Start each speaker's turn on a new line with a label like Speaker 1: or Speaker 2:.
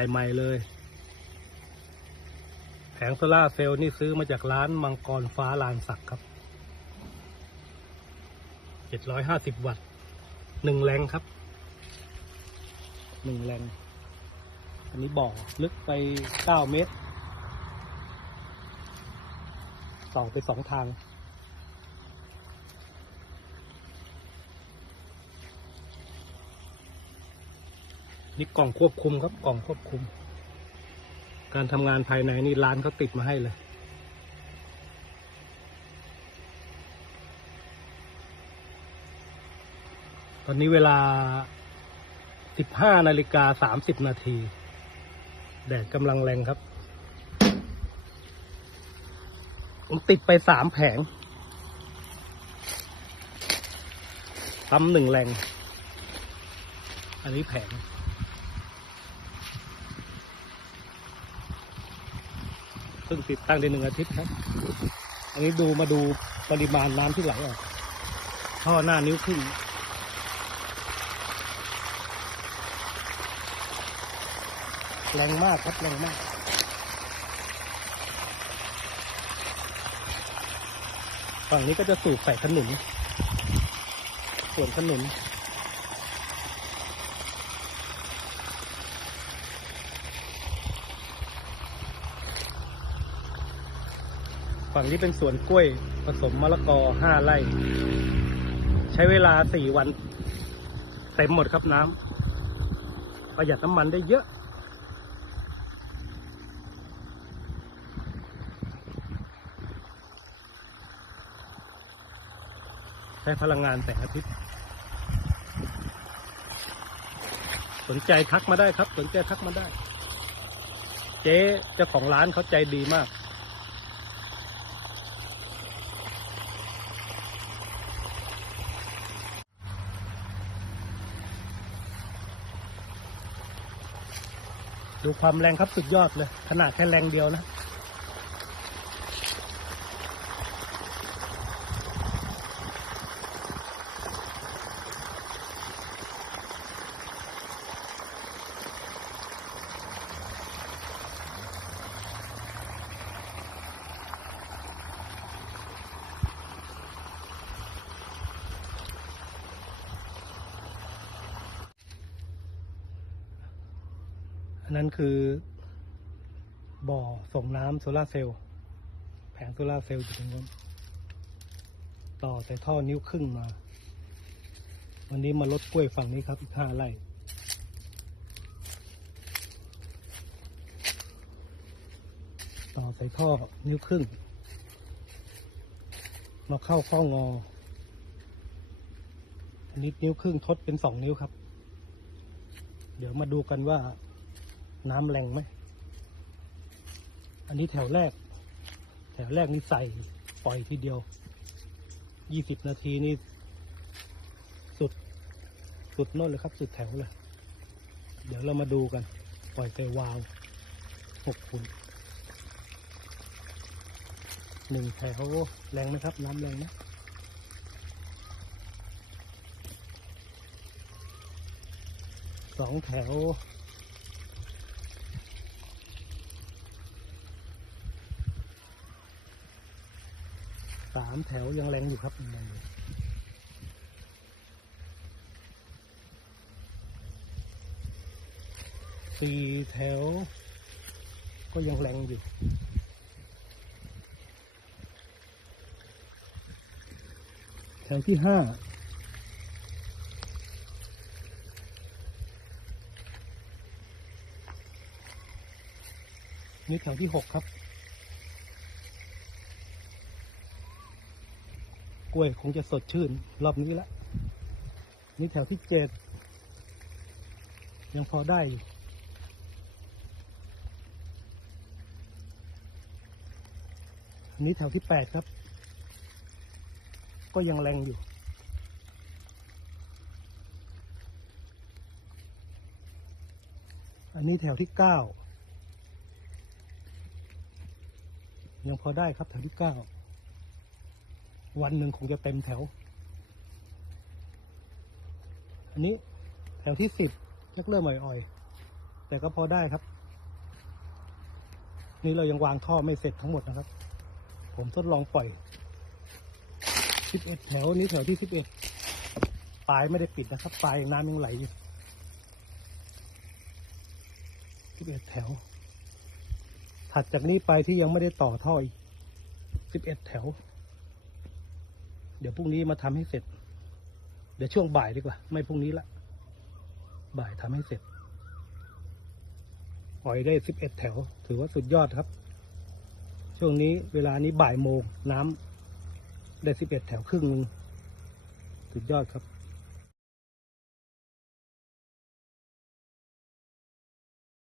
Speaker 1: ายใหม่เลย แผงโซล่าเซลล์นี่ซื้อมาจากร้านมังกรฟ้าลานสักครับเจ็ดร้อยห้าสิบวัตต์หนึ่งแรงครับหนึ่งแรง อันนี้บ่อลึกไปเก้าเมตร ต่อไปสองทาง นี่กล่องควบคุมครับ กล่องควบคุม การทำงานภายในนี่ร้านเขาติดมาให้เลยตอนนี้เวลา 15 นาฬิกา 30 นาที แดดกำลังแรงครับ ผมติดไปสามแผงทำหนึ่งแรง อันนี้แผง เพิ่งติดตั้งได้หนึ่งอาทิตย์ครับ อันนี้ดูมาดูปริมาณน้ำที่ไหลออกท่อหน้านิ้วครึ่งแรงมากครับแรงมากฝั่งนี้ก็จะสูบใส่ขนุนส่วนขนุน ฝั่งนี้เป็นสวนกล้วยผสมมะละกอห้าไร่ ใช้เวลาสี่วัน เต็มหมดครับน้ำประหยัดน้ำมันได้เยอะใช้พลังงานแสงอาทิตย์ สนใจทักมาได้ครับ สนใจทักมาได้ เจ๊เจ้าของร้านเขาใจดีมาก ดูความแรงครับสุดยอดเลย ขนาดแค่แรงเดียวนะ อันนั้นคือ บ่อส่งน้ำโซลาร์เซลล์แผงโซลาร์เซลล์อยู่ตรงนู้นต่อใส่ท่อนิ้วครึ่งมา วันนี้มาลดกล้วยฝั่งนี้ครับ อีกห้าไร่ต่อใส่ท่อนิ้วครึ่ง มาเข้าข้องออันนี้นิ้วครึ่งทดเป็นสองนิ้วครับ เดี๋ยวมาดูกันว่า น้ำแรงไหม อันนี้แถวแรก แถวแรกนี่ใส่ปล่อยทีเดียว ยี่สิบนาทีนี่ สุด สุดโน่นเลยครับ สุดแถวเลย เดี๋ยวเรามาดูกัน ปล่อยใส่วาวหกคุณหนึ่งแถวแรงไหมครับ น้ำแรงไหมสองแถว สามแถวยังแรงอยู่ครับยังแรงอยู่สี่แถว ก็ยังแรงอยู่แถวที่ห้านี่แถวที่หกครับ กล้วยคงจะสดชื่น รอบนี้ละ นี่แถวที่เจ็ด ยังพอได้อยู่อันนี้แถวที่แปดครับ ก็ยังแรงอยู่ อันนี้แถวที่เก้ายังพอได้ครับแถวที่เก้า วันหนึ่งคงจะเต็มแถว อันนี้แถวที่สิบชักเริ่มอ่อยแต่ก็พอได้ครับ นี่เรายังวางท่อไม่เสร็จทั้งหมดนะครับ ผมทดลองปล่อย11แถวนี้แถวที่11ปลายไม่ได้ปิดนะครับ ปลายน้ำยังไหลอยู่11แถว ถัดจากนี้ไปที่ยังไม่ได้ต่อท่ออีก11แถว เดี๋ยวพรุ่งนี้มาทำให้เสร็จ เดี๋ยวช่วงบ่ายดีกว่า ไม่พรุ่งนี้ละ บ่ายทำให้เสร็จปล่อยได้สิบเอ็ดแถว ถือว่าสุดยอดครับ ช่วงนี้เวลานี้บ่ายโมงน้ำได้สิบเอ็ดแถวครึ่งหนึงสุดยอดครับ